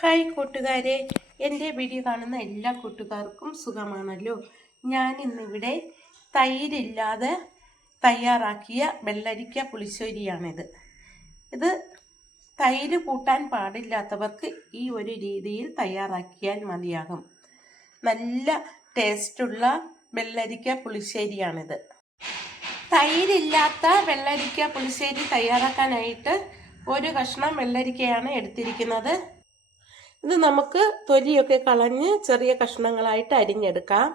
Hi കൂട്ടുകാരെ, എൻ്റെ video കാണുന്ന എല്ലാ കൂട്ടുകാർക്കും സുഖമാണല്ലോ. ഞാൻ ഇന്നിവിടെ തൈരില്ലാതെ തയ്യാറാക്കിയ വെള്ളരിക്ക പുളിശ്ശേരിയാണിത്. ഇത് തൈര് കൂട്ടാൻ പാടില്ലാത്തവർക്ക് ഈ ഒരു രീതിയിൽ തയ്യാറാക്കിയാൽ മതിയാകും. നല്ല ടേസ്റ്റുള്ള വെള്ളരിക്ക പുളിശ്ശേരിയാണിത്. തൈരില്ലാത്ത വെള്ളരിക്ക പുളിശ്ശേരി തയ്യാറാക്കാനായിട്ട് ഒരു കഷ്ണം വെള്ളരിക്കയാണ് എടുത്തിരിക്കുന്നത്. ഇത് നമുക്ക് തൊലിയൊക്കെ കളഞ്ഞ് ചെറിയ കഷ്ണങ്ങളായിട്ട് അരിഞ്ഞെടുക്കാം.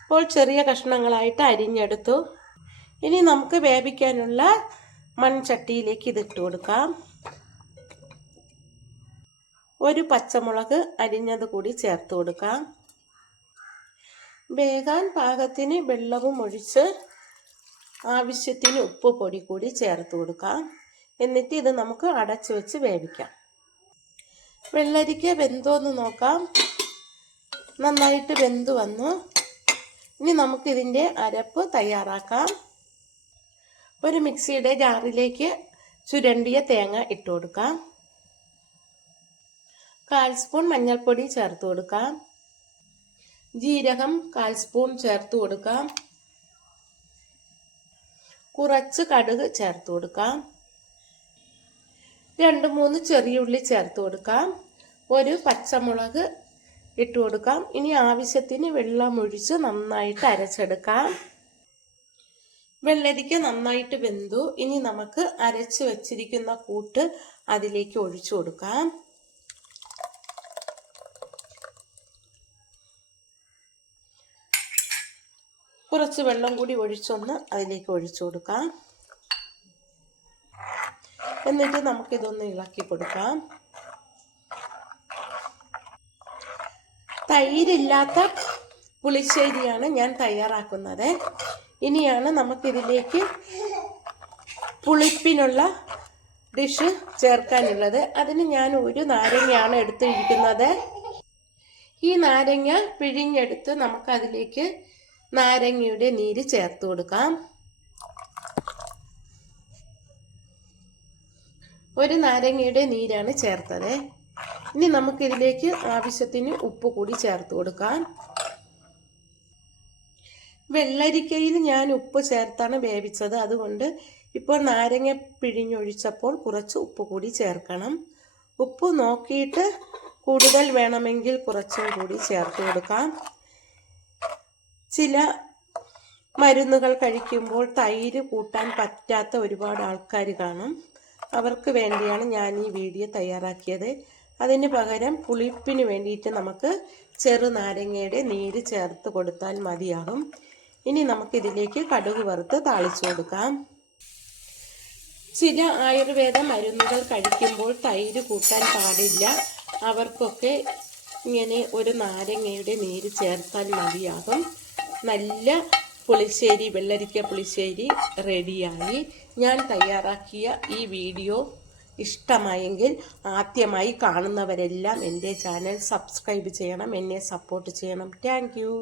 ഇപ്പോൾ ചെറിയ കഷ്ണങ്ങളായിട്ട് അരിഞ്ഞെടുത്തു. ഇനി നമുക്ക് വേവിക്കാനുള്ള മൺചട്ടിയിലേക്ക് ഇതിട്ട് കൊടുക്കാം. ഒരു പച്ചമുളക് അരിഞ്ഞത് കൂടി ചേർത്ത് കൊടുക്കാം. വേകാൻ പാകത്തിന് വെള്ളവും ഒഴിച്ച് ആവശ്യത്തിന് ഉപ്പ് പൊടി കൂടി ചേർത്ത് കൊടുക്കാം. എന്നിട്ട് ഇത് നമുക്ക് അടച്ചു വെച്ച് വേവിക്കാം. വെള്ളരിക്ക വെന്തോന്ന് നോക്കാം. നന്നായിട്ട് വെന്ത് വന്നു. ഇനി നമുക്കിതിൻ്റെ അരപ്പ് തയ്യാറാക്കാം. ഒരു മിക്സിയുടെ ജാറിലേക്ക് ചുരണ്ടിയ തേങ്ങ ഇട്ട് കൊടുക്കാം. 1/4 സ്പൂൺ മഞ്ഞൾപ്പൊടി ചേർത്ത് കൊടുക്കാം. ജീരകം 1/4 സ്പൂൺ ചേർത്ത് കൊടുക്കാം. കുറച്ച് കടുക് ചേർത്ത് കൊടുക്കാം. 2-3 ചെറിയ ഉള്ളി ചേർത്ത് കൊടുക്കാം. ഒരു പച്ചമുളക് ഇട്ട് കൊടുക്കാം. ഇനി ആവശ്യത്തിന് വെള്ളം ഒഴിച്ച് നന്നായിട്ട് അരച്ചെടുക്കാം. വെള്ളരിക്ക നന്നായിട്ട് വെന്തു. ഇനി നമുക്ക് അരച്ച് വെച്ചിരിക്കുന്ന കൂട്ട് അതിലേക്ക് ഒഴിച്ചു കൊടുക്കാം. കുറച്ച് വെള്ളം കൂടി ഒഴിച്ചൊന്ന് അതിലേക്ക് ഒഴിച്ചു കൊടുക്കാം. എന്നിട്ട് നമുക്കിതൊന്ന് ഇളക്കി കൊടുക്കാം. തൈരില്ലാത്ത പുളിശ്ശേരിയാണ് ഞാൻ തയ്യാറാക്കുന്നത്. ഇനിയാണ് നമുക്കിതിലേക്ക് പുളിപ്പിനുള്ള ഡിഷ് ചേർക്കാനുള്ളത്. അതിന് ഞാൻ ഒരു നാരങ്ങയാണ് എടുത്തിരിക്കുന്നത്. ഈ നാരങ്ങ പിഴിഞ്ഞെടുത്ത് നമുക്കതിലേക്ക് നാരങ്ങയുടെ നീര് ചേർത്ത് കൊടുക്കാം. ഒരു നാരങ്ങയുടെ നീരാണ് ചേർത്തത്. ഇനി നമുക്കിതിലേക്ക് ആവശ്യത്തിന് ഉപ്പ് കൂടി ചേർത്ത് കൊടുക്കാം. വെള്ളരിക്കയിൽ ഞാൻ ഉപ്പ് ചേർത്താണ് വേവിച്ചത്. അതുകൊണ്ട് ഇപ്പോൾ നാരങ്ങ പിഴിഞ്ഞൊഴിച്ചപ്പോൾ കുറച്ച് ഉപ്പ് കൂടി ചേർക്കണം. ഉപ്പ് നോക്കിയിട്ട് കൂടുതൽ വേണമെങ്കിൽ കുറച്ചും കൂടി ചേർത്ത് കൊടുക്കാം. ചില മരുന്നുകൾ കഴിക്കുമ്പോൾ തൈര് കൂട്ടാൻ പറ്റാത്ത ഒരുപാട് ആൾക്കാർ കാണും. അവർക്ക് വേണ്ടിയാണ് ഞാൻ ഈ വീഡിയോ തയ്യാറാക്കിയത്. അതിന് പകരം പുളിപ്പിന് വേണ്ടിയിട്ട് നമുക്ക് ചെറുനാരങ്ങയുടെ നീര് ചേർത്ത് കൊടുത്താൽ മതിയാകും. ഇനി നമുക്കിതിലേക്ക് കടുക് വറുത്ത് താളിച്ചു കൊടുക്കാം. ചില ആയുർവേദ മരുന്നുകൾ കഴിക്കുമ്പോൾ തൈര് കൂട്ടാൻ പാടില്ല. അവർക്കൊക്കെ ഇങ്ങനെ ഒരു നാരങ്ങയുടെ നീര് ചേർത്താൽ മതിയാകും. നല്ല പുളിശ്ശേരി, വെള്ളരിക്ക പുളിശ്ശേരി റെഡിയായി. ഞാൻ തയ്യാറാക്കിയ ഈ വീഡിയോ ഇഷ്ടമായെങ്കിൽ ആദ്യമായി കാണുന്നവരെല്ലാം എൻ്റെ ചാനൽ സബ്സ്ക്രൈബ് ചെയ്യണം, എന്നെ സപ്പോർട്ട് ചെയ്യണം. Thank you.